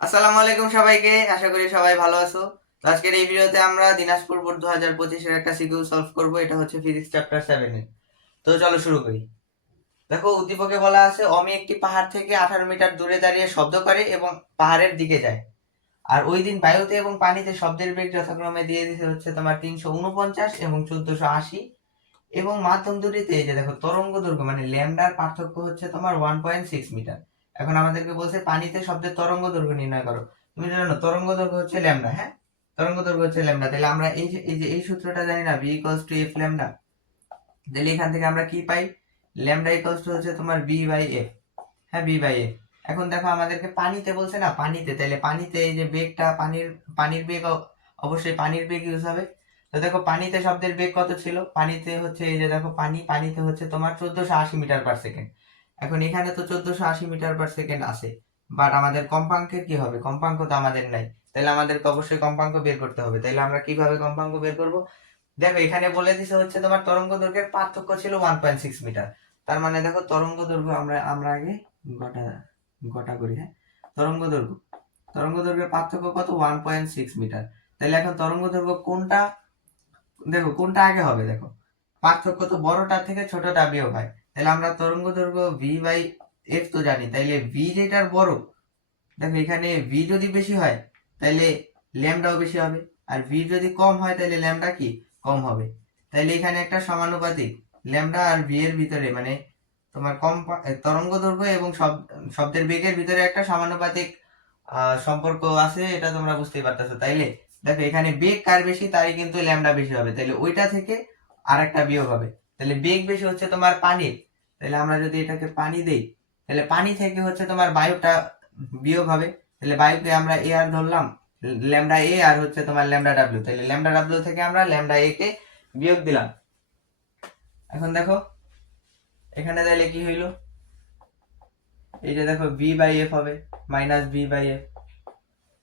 আসসালামু আলাইকুম সবাইকে, আশা করি সবাই ভালো আছো। তো আজকের এই ভিডিওতে আমরা দিনাজপুর বোর্ড দু হাজার পঁচিশের একটা সিকিউ সলভ করব, এটা হচ্ছে ফিজিক্স চ্যাপ্টার সেভেনের তো চলো শুরু করি। দেখো, উদ্দীপকে বলা আছে, অমি একটি পাহাড় থেকে আঠারো মিটার দূরে দাঁড়িয়ে শব্দ করে এবং পাহাড়ের দিকে যায়। আর ওই দিন বায়ুতে এবং পানিতে শব্দের বেগ যথাক্রমে দিয়ে দিতে হচ্ছে তোমার তিনশো উনপঞ্চাশ এবং চোদ্দশো আশি। এবং মাধ্যম দুটিতে এই যে দেখো তরঙ্গ দৈর্ঘ্য মানে ল্যামডার পার্থক্য হচ্ছে তোমার ওয়ান পয়েন্ট সিক্স মিটার। এখন আমাদেরকে বলছে পানিতে শব্দের তরঙ্গ দৈর্ঘ্য নির্ণয় করো। তুমি জানো তরঙ্গ দৈর্ঘ্য হচ্ছে ল্যামডা হ্যাঁ? তরঙ্গ দৈর্ঘ্য হচ্ছে ল্যামডা। তাহলে আমরা এই এই যে, এই সূত্রটা জানি না B equals to F lambda. তাহলে এখান থেকে আমরা কি পাই? ল্যামডা ইকুয়ালস টু হচ্ছে তোমার বি বাই এফ হ্যাঁ? বি বাই এফ এখন দেখো আমাদেরকে পানিতে বলছে না, পানিতে। তাহলে পানিতে এই যে বেগটা, পানির পানির বেগ অবশ্যই পানির বেগ ইউজ হবে। তো দেখো পানিতে শব্দের বেগ কত ছিল? পানিতে হচ্ছে এই যে দেখো, পানি, পানিতে হচ্ছে তোমার চোদ্দশো আশি মিটার পার সেকেন্ড এখন এখানে তো চোদ্দশো আশি মিটার পার সেকেন্ড আছে। বাট আমাদের কম্পাঙ্কের কি হবে? কম্পাঙ্ক তো আমাদের নাই। তাহলে আমাদেরকে অবশ্যই কম্পাঙ্ক বের করতে হবে। তাহলে আমরা কীভাবে কম্পাঙ্ক বের করব? দেখো, এখানে বলে দিছে হচ্ছে তোমার তরঙ্গ দৈর্ঘ্যের পার্থক্য ছিল ওয়ান পয়েন্ট সিক্স মিটার। তার মানে দেখো, তরঙ্গ দৈর্ঘ্য আমরা আমরা আগে গোটা গোটা করি হ্যাঁ? তরঙ্গ দৈর্ঘ্য। তরঙ্গ দৈর্ঘ্যের পার্থক্য কত? One point six meter. তাহলে এখন তরঙ্গ দৈর্ঘ্য কোনটা, দেখো, কোনটা আগে হবে? দেখো, পার্থক্য তো বড়টা থেকে ছোটটা বিয়োগ হয়। তাহলে আমরা তরঙ্গ দৈর্ঘ্য ভি বাই এফ তো জানি, তাইলে ভি যেটার বড়, দেখো এখানে ভি যদি বেশি হয়, তাইলে ল্যামডাও বেশি হবে, আর ভি যদি কম হয় তাহলে ল্যামডা কি? কম হবে। তাইলে এখানে একটা সমানুপাতিক ল্যামডা আর ভি এর ভিতরে মানে তোমার কম তরঙ্গ দৈর্ঘ্য এবং শব- শব্দের বেগের ভিতরে একটা সমানুপাতিক সম্পর্ক আছে, এটা তোমরা বুঝতেই পারতেছো। তাইলে দেখো এখানে বেগ কার বেশি, তারই কিন্তু ল্যামডা বেশি হবে। তাহলে ওইটা থেকে আরেকটা বিয়োগ হবে। তাহলে বেগ বেশি হচ্ছে তোমার পানির তাহলে আমরা যদি এটাকে পানি দেই, তাহলে পানি থেকে হচ্ছে তোমার বায়ুটা বিয়োগ হবে। তাহলে বায়ুকে আমরা এ আর ধরলাম, ল্যামডা এ আর হচ্ছে তোমার ল্যামডা ডাব্লিউ তাহলে ল্যামডা ডাব্লিউ থেকে আমরা ল্যামডা এ কে বিয়োগ দিলাম। এখন দেখো, এখানে তাহলে কি হইল? এই যে দেখো বি বাই এফ হবে মাইনাস বি বাই এফ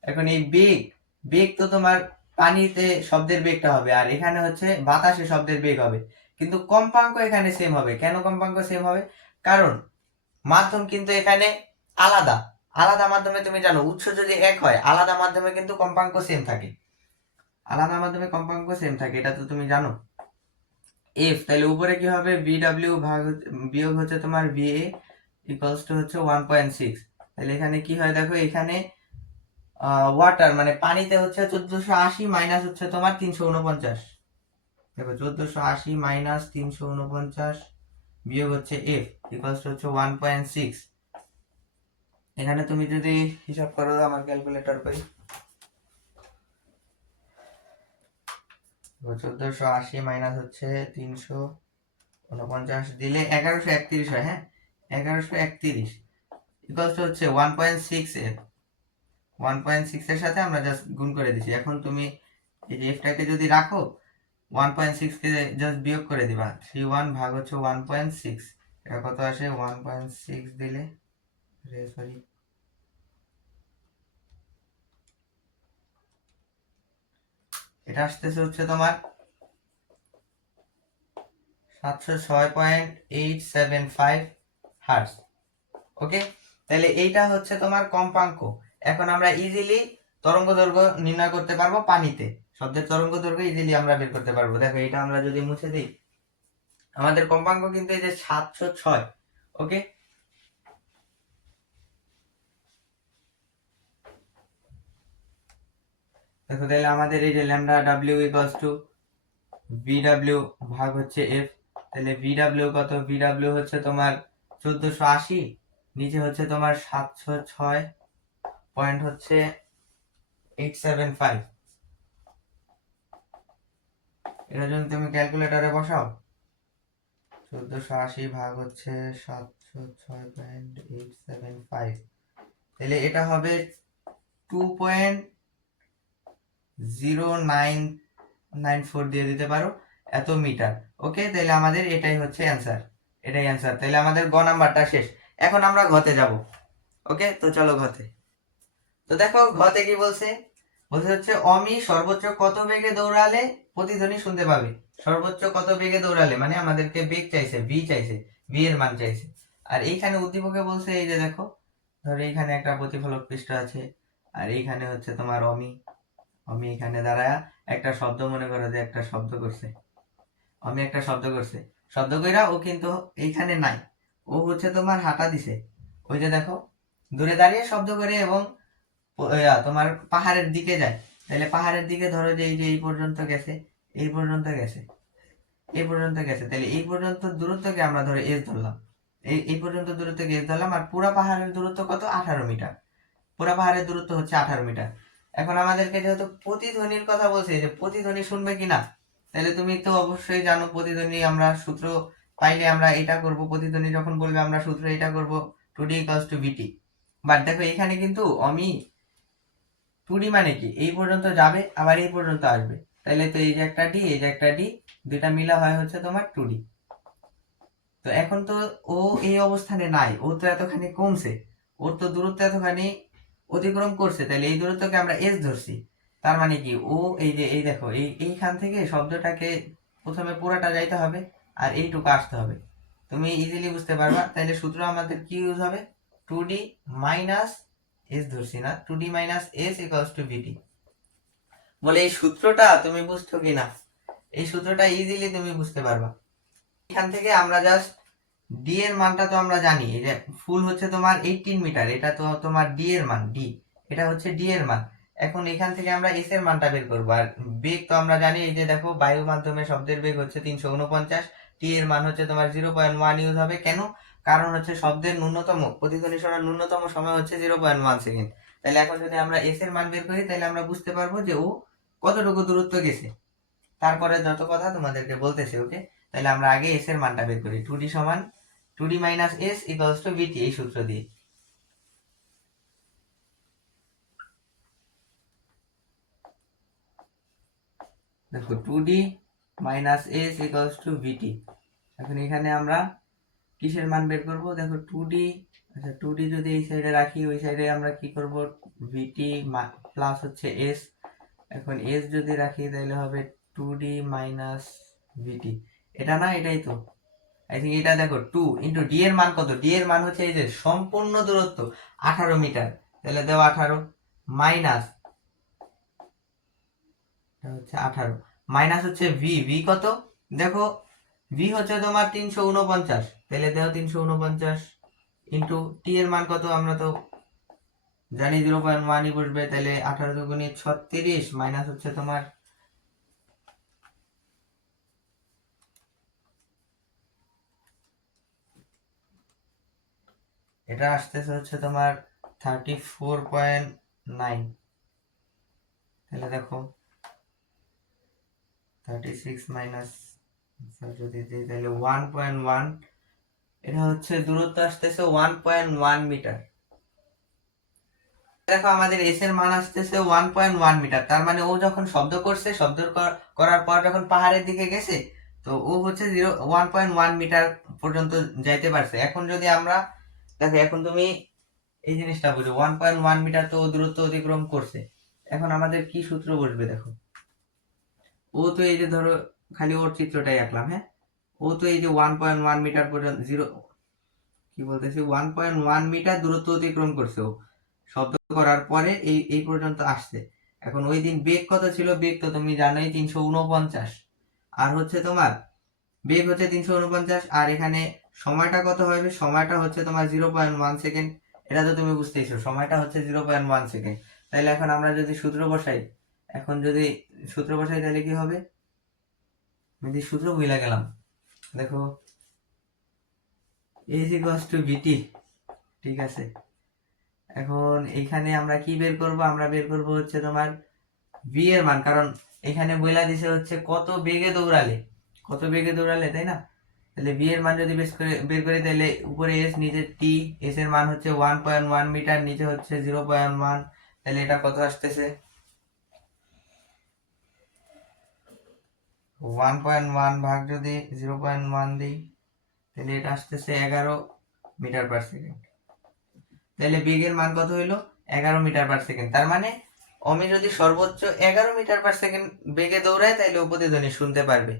এখন এই বেগ বেগ তো তোমার পানিতে শব্দের বেগটা হবে, আর এখানে হচ্ছে বাতাসে শব্দের বেগ হবে। কিন্তু কম্পাঙ্ক এখানে সেম হবে। কেন কম্পাঙ্ক সেম হবে? কারণ মাধ্যম কিন্তু এখানে আলাদা। আলাদা মাধ্যমে তুমি জানো, উৎস যদি এক হয়, আলাদা মাধ্যমে কিন্তু কম্পাঙ্ক সেম থাকে। আলাদা মাধ্যমে কম্পাঙ্ক সেম থাকে, এটা তো তুমি জানো। এফ তাহলে উপরে কি হবে? বি ডাব্লিউ ভাগ বিয়োগ হচ্ছে তোমার বি এ ইকুয়ালস টু হচ্ছে ওয়ান পয়েন্ট সিক্স তাহলে এখানে কি হয় দেখো, এখানে ওয়াটার মানে পানিতে হচ্ছে চোদ্দশো আশি মাইনাস হচ্ছে তোমার তিনশো উনপঞ্চাশ। দেখো চোদ্দশো আশি মাইনাস তিনশো উনপঞ্চাশ বিয়োগ হচ্ছে এফ ইকুয়ালস টু হচ্ছে ওয়ান পয়েন্ট সিক্স এখানে তুমি যদি হিসাব করো আমার ক্যালকুলেটর করি। চোদ্দশো আশি মাইনাস হচ্ছে তিনশো উনপঞ্চাশ দিলে এগারোশো একত্রিশ হয় হ্যাঁ? এগারোশো একত্রিশ ইকুয়ালস টু হচ্ছে ওয়ান পয়েন্ট সিক্স এর ওয়ান পয়েন্ট সিক্স এর সাথে আমরা জাস্ট গুণ করে দিছি। এখন তুমি এই যে এফটাকে যদি রাখো ওয়ান পয়েন্ট সিক্স কে জাস্ট বিয়োগ করে দিবা। থ্রি ওয়ান ভাগ হচ্ছে ওয়ান পয়েন্ট সিক্স এটা কত আসে? ওয়ান পয়েন্ট সিক্স দিলে সরি এটা আসতেছে হচ্ছে তোমার সাতশো ছয় point eight seven five hertz okay তাহলে এইটা হচ্ছে তোমার কম্পাঙ্ক। এখন আমরা ইজিলি তরঙ্গ দৈর্ঘ্য নির্ণয় করতে পারব পানিতে। শব্দের তরঙ্গ দৈর্ঘ্য ইজিলি আমরা বের করতে পারব। দেখো, এটা আমরা যদি মুছে দিই, আমাদের কম্পাঙ্ক কিন্তু এই যে সাতশো ছয় ওকে দেখো, তাহলে আমাদের এই যে lambda W equals to V W ভাগ হচ্ছে এফ তাহলে ভি ডাব্লিউ কত? ভি ডাব্লিউ হচ্ছে তোমার চোদ্দশো আশি, নিচে হচ্ছে তোমার সাতশো ছয় পয়েন্ট হচ্ছে এইট সেভেন ফাইভ এটা যদি তুমি ক্যালকুলেটরে বসাও। চোদ্দশো আশি ভাগ হচ্ছে সাতশো ছয় পয়েন্ট এইট সেভেন ফাইভ। তাহলে এটা হবে two point zero nine nine four দিয়ে দিতে পারো এত মিটার। ওকে, তাহলে আমাদের এটাই হচ্ছে অ্যান্সার। এটাই অ্যান্সার। তাহলে আমাদের গ নাম্বারটা শেষ। এখন আমরা ঘতে যাব। ওকে, তো চলো ঘতে। তো দেখো, ঘতে কি বলছে? বলছে হচ্ছে অমি সর্বোচ্চ কত বেগে দৌড়ালে? প্রতিধ্বনি শুনতে পাবে। সর্বোচ্চ কত বেগে দৌড়ালে? মানে আমাদেরকে বেগ চাইছে ভি চাইছে ভি এর মান চাইছে। আর এইখানে উদ্দীপকে বলছে, এই যে দেখো, ধরো এইখানে একটা প্রতিফলক পৃষ্ঠ আছে, আর এইখানে হচ্ছে তোমার অমি। অমি এখানে দাঁড়ায় একটা শব্দ মনে করো যে একটা শব্দ করছে। অমি একটা শব্দ করছে। শব্দ কইরা ও কিন্তু এইখানে নাই। ও হচ্ছে তোমার হাঁটা দিছে। ওই যে দেখো, দূরে দাঁড়িয়ে শব্দ করে এবং তোমার পাহাড়ের দিকে যায়। তাহলে পাহাড়ের দিকে ধরো যে এই যে এই পর্যন্ত গেছে, এই পর্যন্ত গেছে, এই পর্যন্ত গেছে, তাহলে এই পর্যন্ত দূরত্বকে আমরা ধরো এস ধরলাম। এই এই পর্যন্ত দূরত্ব এস ধরলাম আর পুরা পাহাড়ের দূরত্ব কত? আঠারো মিটার। পুরা পাহাড়ের দূরত্ব হচ্ছে আঠারো মিটার। এখন আমাদেরকে যেহেতু প্রতিধ্বনির কথা বলছে যে প্রতিধ্বনি শুনবে কিনা তাহলে তুমি তো অবশ্যই জানো প্রতিধ্বনি আমরা সূত্র পাইলে আমরা এটা করব, প্রতিধ্বনি যখন বলবে আমরা সূত্র এটা করব two D equals to VT but দেখো এখানে কিন্তু অমি টু ডি মানে কি? এই পর্যন্ত যাবে, আবার এই পর্যন্ত আসবে। তাহলে তো এই যে একটা ডি এই যে একটা ডি দুইটা মিলা হয় হচ্ছে তোমার টু ডি তো এখন তো ও এই অবস্থানে নাই, ও তো এতখানি কমছে, ওর তো দূরত্ব এতখানি অতিক্রম করছে তাহলে এই দূরত্বকে আমরা এস ধরছি। তার মানে কি? ও এই যে, এই দেখো, এই, এইখান থেকে শব্দটাকে প্রথমে পুরাটা যাইতে হবে, আর এইটুকু আসতে হবে। তুমি ইজিলি বুঝতে পারবা তাহলে সূত্র আমাদের কি ইউজ হবে? টু ডি মাইনাস এস ধরছি না two D minus S equals to VT বলে এই সূত্রটা তুমি বুঝছ কি না এই সূত্রটা ইজিলি তুমি বুঝতে পারবা। এখান থেকে আমরা জাস্ট ডি এর মানটা তো আমরা জানি যে ফুল হচ্ছে তোমার এইটিন মিটার এটা তো তোমার ডি এর মান ডি এটা হচ্ছে ডি এর মান। এখন এখান থেকে আমরা এস এর মানটা বের করব, আর বেগ তো আমরা জানি, এই যে দেখো বায়ু মাধ্যমে শব্দের বেগ হচ্ছে তিনশো উনপঞ্চাশ টি এর মান হচ্ছে তোমার জিরো পয়েন্ট ওয়ান ইউজ হবে। কেন? কারণ হচ্ছে শব্দের ন্যূনতম প্রতিধ্বনি শোনার ন্যূনতম সময় হচ্ছে জিরো পয়েন্ট ওয়ান সেকেন্ড তাহলে এখন যদি আমরা এস এর মান বের করি তাহলে আমরা বুঝতে পারব যে ও কতটুকু দূরত্ব গেছে। তারপরে যত কথা তোমাদেরকে বলতেছি ওকে তাহলে আমরা আগে এস এর মানটা বের করি। টু ডি সমান two D minus S equals two VT এই সূত্র দিয়ে। দেখো two D minus S equals two VT এখন এখানে আমরা কিসের মান বের করব? দেখো টু ডি আচ্ছা টু ডি যদি এই সাইডে রাখি, ওই সাইডে আমরা কি করব? ভিটি প্লাস হচ্ছে এস এখন এস যদি রাখি তাহলে হবে টু ডি মাইনাস ভিটি এটা না, এটাই তো। আই থিঙ্ক এটা দেখো টু ইন্টু ডি এর মান কত? ডি এর মান হচ্ছে এই যে সম্পূর্ণ দূরত্ব, আঠারো মিটার। তাহলে দেও আঠারো মাইনাস হচ্ছে আঠারো। মাইনাস হচ্ছে ভি ভি কত? দেখো ভি হচ্ছে তোমার তিনশো উনপঞ্চাশ তাহলে দেখো তিনশো উনপঞ্চাশ ইন্টু টি এর মান কত? আমরা তো জানি জিরো পয়েন্ট ওয়ানই বসবে, তাহলে আঠারো দুগুণে ছত্রিশ মাইনাস হচ্ছে তোমার এটা আসতেছে হচ্ছে তোমার থার্টি ফোর পয়েন্ট নাইন তাহলে দেখো থার্টি সিক্স মাইনাস হচ্ছে দূরত্ব আসতেছে ওয়ান পয়েন্ট ওয়ান মিটার দেখো আমাদের এস এর মান আসতেছে ওয়ান পয়েন্ট ওয়ান মিটার তার মানে ও যখন শব্দ করছে, শব্দ করার পর যখন পাহাড়ের দিকে গেছে, তো ও হচ্ছে zero one point one meter পর্যন্ত যাইতে পারছে। এখন যদি আমরা, দেখো এখন তুমি এই জিনিসটা বুঝো ওয়ান পয়েন্ট ওয়ান মিটার তো দূরত্ব অতিক্রম করছে। এখন আমাদের কি সূত্র বসবে দেখো? ও তো এই যে ধরো খালি ওর চিত্রটাই আঁকলাম হ্যাঁ? ও তো এই যে ওয়ান পয়েন্ট ওয়ান মিটার পর্যন্ত জিরো কি বলতেছি? ওয়ান পয়েন্ট ওয়ান মিটার দূরত্ব অতিক্রম করছে ও। শব্দ করার পরে এই এই পর্যন্ত আসছে। এখন ওই দিন বেগ কত ছিল? বেগ তো তুমি জানোই, তিনশো উনপঞ্চাশ আর হচ্ছে তোমার, বেগ হচ্ছে তিনশো উনপঞ্চাশ আর এখানে সময়টা কত হবে? সময়টা হচ্ছে তোমার জিরো পয়েন্ট ওয়ান সেকেন্ড এটা তো তুমি বুঝতেইছো সময়টা হচ্ছে জিরো পয়েন্ট ওয়ান সেকেন্ড তাহলে এখন আমরা যদি সূত্র বসাই, এখন যদি সূত্র বসাই তাহলে কি হবে? আমি যদি সূত্র ভুলে গেলাম দেখো এজ ইকুয়ালস টু বিটি ঠিক আছে? এখন এখানে আমরা কি বের করব? আমরা বের করব হচ্ছে তোমার ভি এর মান, কারণ এখানে বইলা দিছে হচ্ছে কত বেগে দৌড়ালে, কত বেগে দৌড়ালে, তাই না? তাহলে ভি এর মান যদি বের করে, বের করি, তাহলে উপরে এস নিচে টি এস এর মান হচ্ছে ওয়ান পয়েন্ট ওয়ান মিটার নিচে হচ্ছে জিরো পয়েন্ট ওয়ান তাহলে এটা কত আসতেছে? ওয়ান পয়েন্ট ওয়ান ভাগ যদি জিরো পয়েন্ট ওয়ান দিই, তাহলে এটা আসতেছে এগারো মিটার পার সেকেন্ড তাহলে বেগের মান কত হইল? এগারো মিটার পার সেকেন্ড তার মানে অমি যদি সর্বোচ্চ এগারো মিটার পার সেকেন্ড বেগে দৌড়ায়, তাহলে ও প্রতিধ্বনি শুনতে পারবে।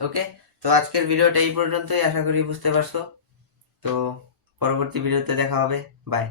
ওকে? তো আজকের ভিডিওটা এই পর্যন্তই। আশা করি বুঝতে পারছ। তো পরবর্তী ভিডিওতে দেখা হবে। বাই